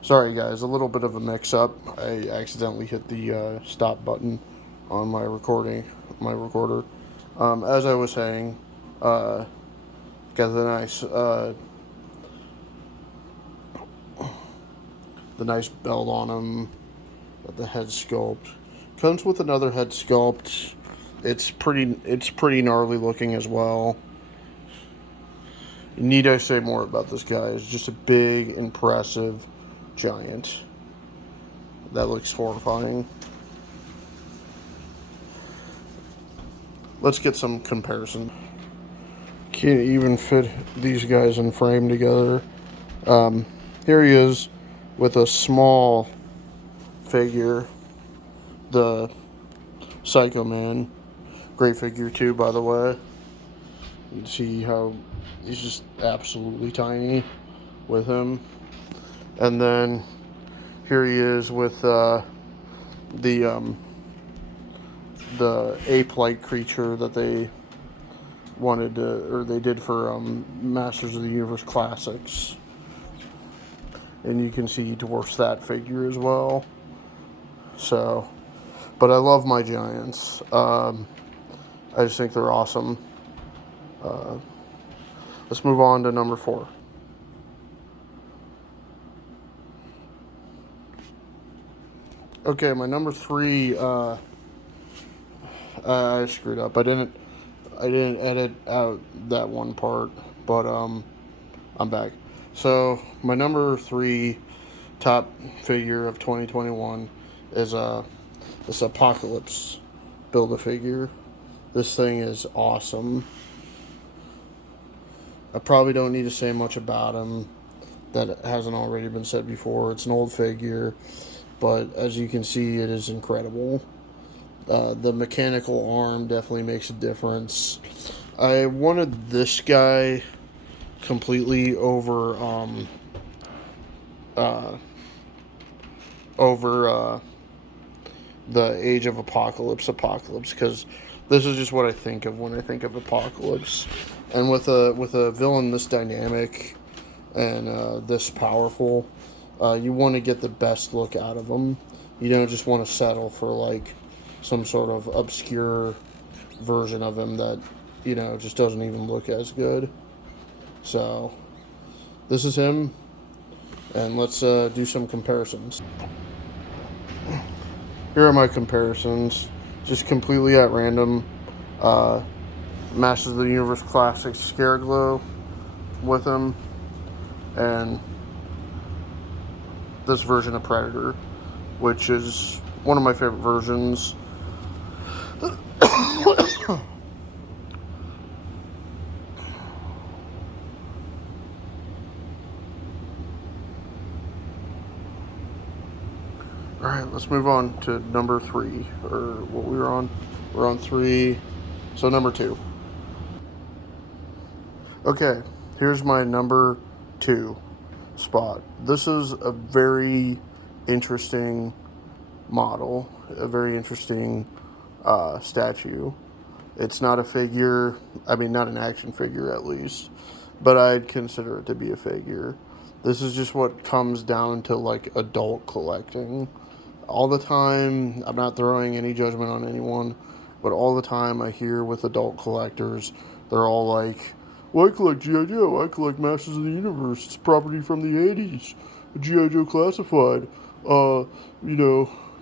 Sorry, guys, a little bit of a mix-up. I accidentally hit the stop button on my recorder. As I was saying, uh, got the nice belt on him, got the head sculpt. Comes with another head sculpt. It's pretty gnarly looking as well. Need I say more about this guy? He's just a big, impressive giant. That looks horrifying. Let's get some comparison. Can't even fit these guys in frame together. Here he is with a small figure, the Psycho Man. Great figure too, by the way. You can see how he's just absolutely tiny with him. And then here he is with the ape-like creature that they wanted to, or they did for Masters of the Universe Classics. And you can see he dwarfs that figure as well. So, but I love my giants. I just think they're awesome. Let's move on to number 4. Okay, my number 3. I screwed up. I didn't edit out that one part, but I'm back. So my number 3 top figure of 2021 is this Apocalypse Build-A-Figure. This thing is awesome. I probably don't need to say much about him that hasn't already been said before. It's an old figure, but as you can see, it is incredible. The mechanical arm definitely makes a difference. I wanted this guy completely over the Age of Apocalypse because this is just what I think of when I think of Apocalypse. And with a villain this dynamic and this powerful, you want to get the best look out of him. You don't just want to settle for like some sort of obscure version of him that just doesn't even look as good. So this is him, and let's do some comparisons. Here are my comparisons, just completely at random. Uh, Masters of the Universe Classic Scareglow with him, and this version of Predator, which is one of my favorite versions. All right, let's move on to number 3, or what we were on. We're on 3, so number 2. Okay, here's my number 2 spot. This is a very interesting model, a very interesting statue. It's not a figure, I mean, not an action figure at least, but I'd consider it to be a figure. This is just what comes down to like adult collecting. All the time, I'm not throwing any judgment on anyone, but all the time I hear with adult collectors, they're all like, well, I collect G.I. Joe, I collect Masters of the Universe, it's property from the 80s, G.I. Joe Classified,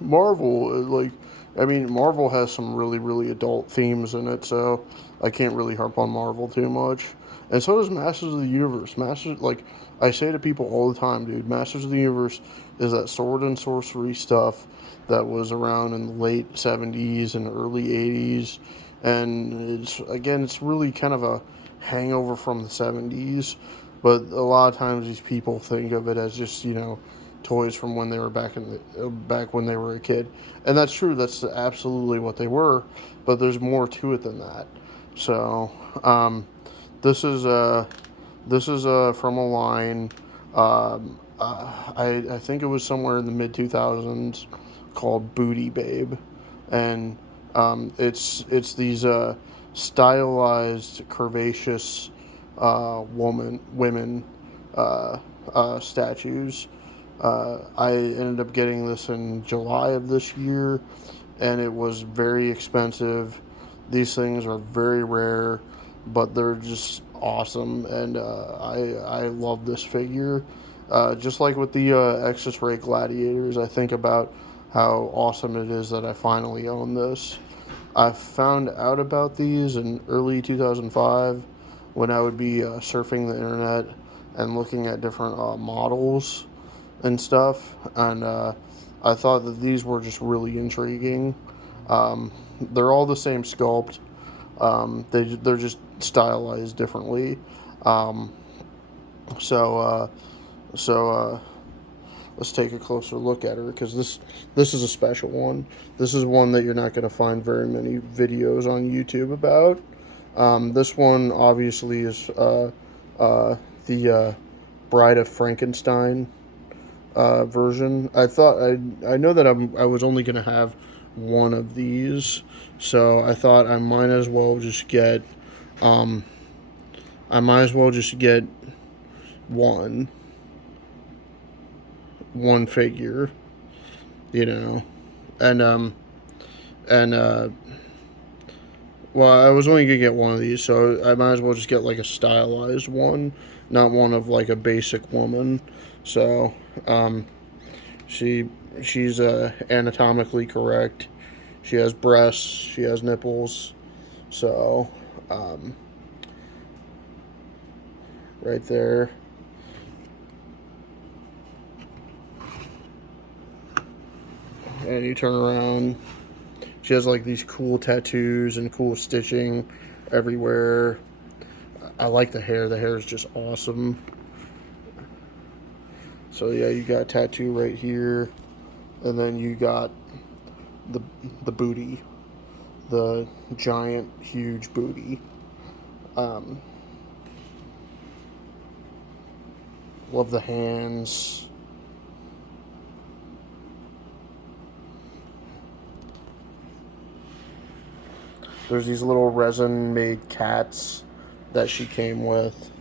Marvel, Marvel has some really, really adult themes in it, so I can't really harp on Marvel too much. And so does Masters of the Universe. I say to people all the time, dude, Masters of the Universe is that sword and sorcery stuff that was around in the late 70s and early 80s. And it's really kind of a hangover from the 70s. But a lot of times these people think of it as just, toys from when they were back when they were a kid. And that's true. That's absolutely what they were. But there's more to it than that. So, this is from a line. I think it was somewhere in the mid 2000s called Booty Babe, and it's these stylized curvaceous women statues, I ended up getting this in July of this year, and it was very expensive. These things are very rare, but they're just awesome, and I love this figure. Just like with the Exodus Ray Gladiators, I think about how awesome it is that I finally own this. I found out about these in early 2005 when I would be surfing the internet and looking at different models and stuff, and I thought that these were just really intriguing. They're all the same sculpt. They're just stylized differently. Um, so uh, so let's take a closer look at her because this is a special one. This is one that you're not going to find very many videos on YouTube about. This one obviously is the Bride of Frankenstein version. I know that I was only gonna have one of these, so I thought I might as well just get um, I might as well just get one one figure, you know, and and well, I was only gonna get one of these, so I might as well just get like a stylized one, not one of like a basic woman. So um, She she's anatomically correct. She has breasts. She has nipples. So, um, right there. And you turn around. She has like these cool tattoos and cool stitching everywhere. I like the hair. The hair is just awesome. So yeah, you got a tattoo right here, and then you got the the booty, the giant, huge booty. Um, love the hands. There's these little resin made cats that she came with.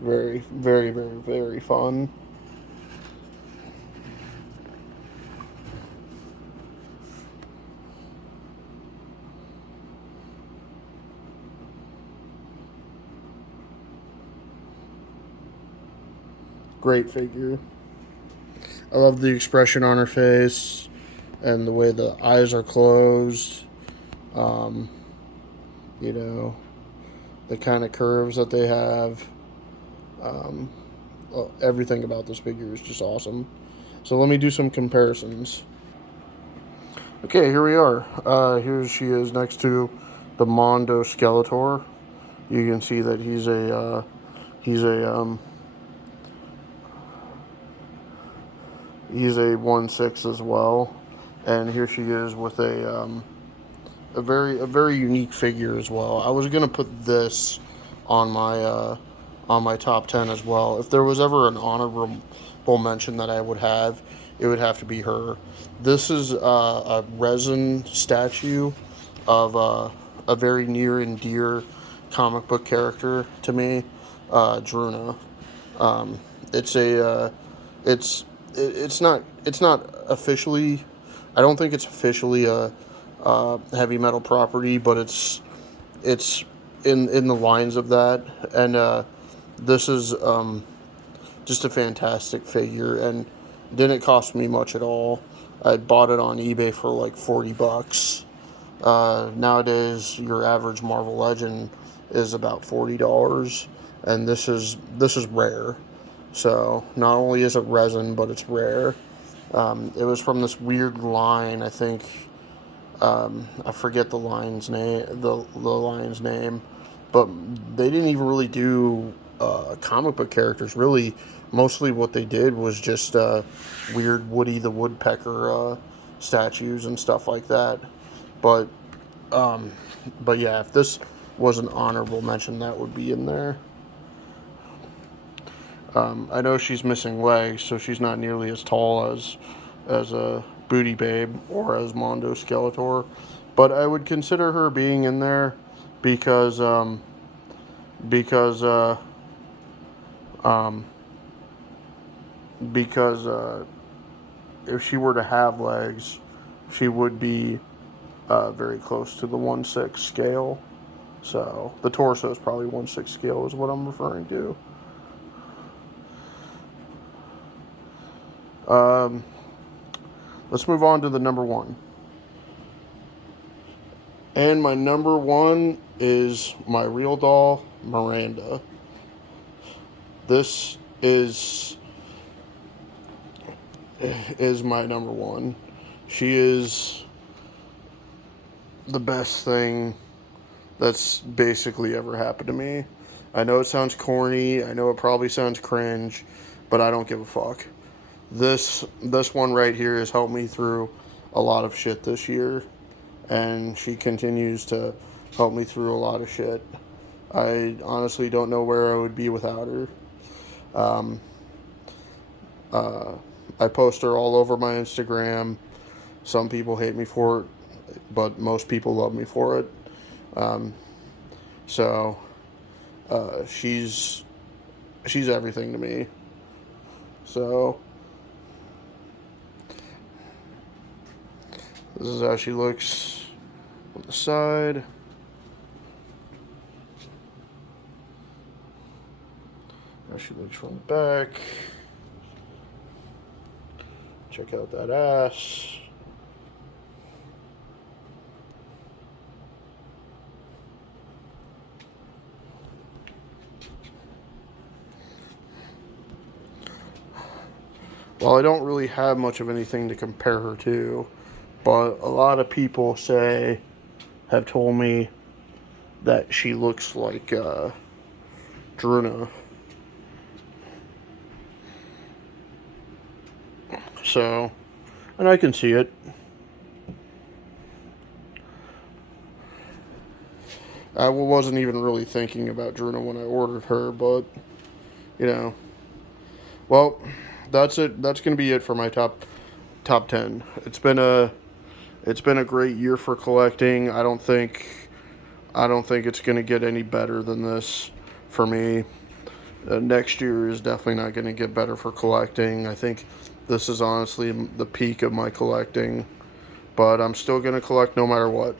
Very, very, very, very fun. Great figure. I love the expression on her face and the way the eyes are closed. Um, you know, the kind of curves that they have. Um, Everything about this figure is just awesome. So let me do some comparisons. Okay, here we are. Here she is next to the Mondo Skeletor. You can see that he's a he's a 1/6 as well, and here she is with a very unique figure as well. I was gonna put this on my top 10 as well. If there was ever an honorable mention that I would have, it would have to be her. This is a resin statue of a very near and dear comic book character to me, Druna. It's a it's it's not officially. I don't think it's officially a heavy metal property, but it's in the lines of that, and this is just a fantastic figure, and didn't cost me much at all. I bought it on eBay for like $40. Nowadays, your average Marvel Legend is about $40, and this is rare. So not only is it resin, but it's rare. It was from this weird line. I think I forget the line's name, but they didn't even really do comic book characters. Really, mostly what they did was just weird Woody the Woodpecker statues and stuff like that. But um, but yeah, if this was an honorable mention, that would be in there. I know she's missing legs, so she's not nearly as tall as a Booty Babe or as Mondo Skeletor, but I would consider her being in there because because um, because if she were to have legs, she would be very close to the 1/6 scale. So the torso is probably 1/6 scale is what I'm referring to. Um, let's move on to the number one. And my number one is my real doll, Miranda. This is my number one. She is the best thing that's basically ever happened to me. I know it sounds corny. I know it probably sounds cringe, but I don't give a fuck. This one right here has helped me through a lot of shit this year, and she continues to help me through a lot of shit. I honestly don't know where I would be without her. Um, uh, I post her all over my Instagram. Some people hate me for it, but most people love me for it. Um, so she's everything to me. So this is how she looks on the side. How she looks from the back. Check out that ass. Well, I don't really have much of anything to compare her to, but a lot of people have told me that she looks like Druna. So, and I can see it. I wasn't even really thinking about Druna when I ordered her, but, you know. Well, that's it. That's going to be it for my top 10. It's been a great year for collecting. I don't think it's going to get any better than this for me. Next year is definitely not going to get better for collecting. I think this is honestly the peak of my collecting, but I'm still going to collect no matter what.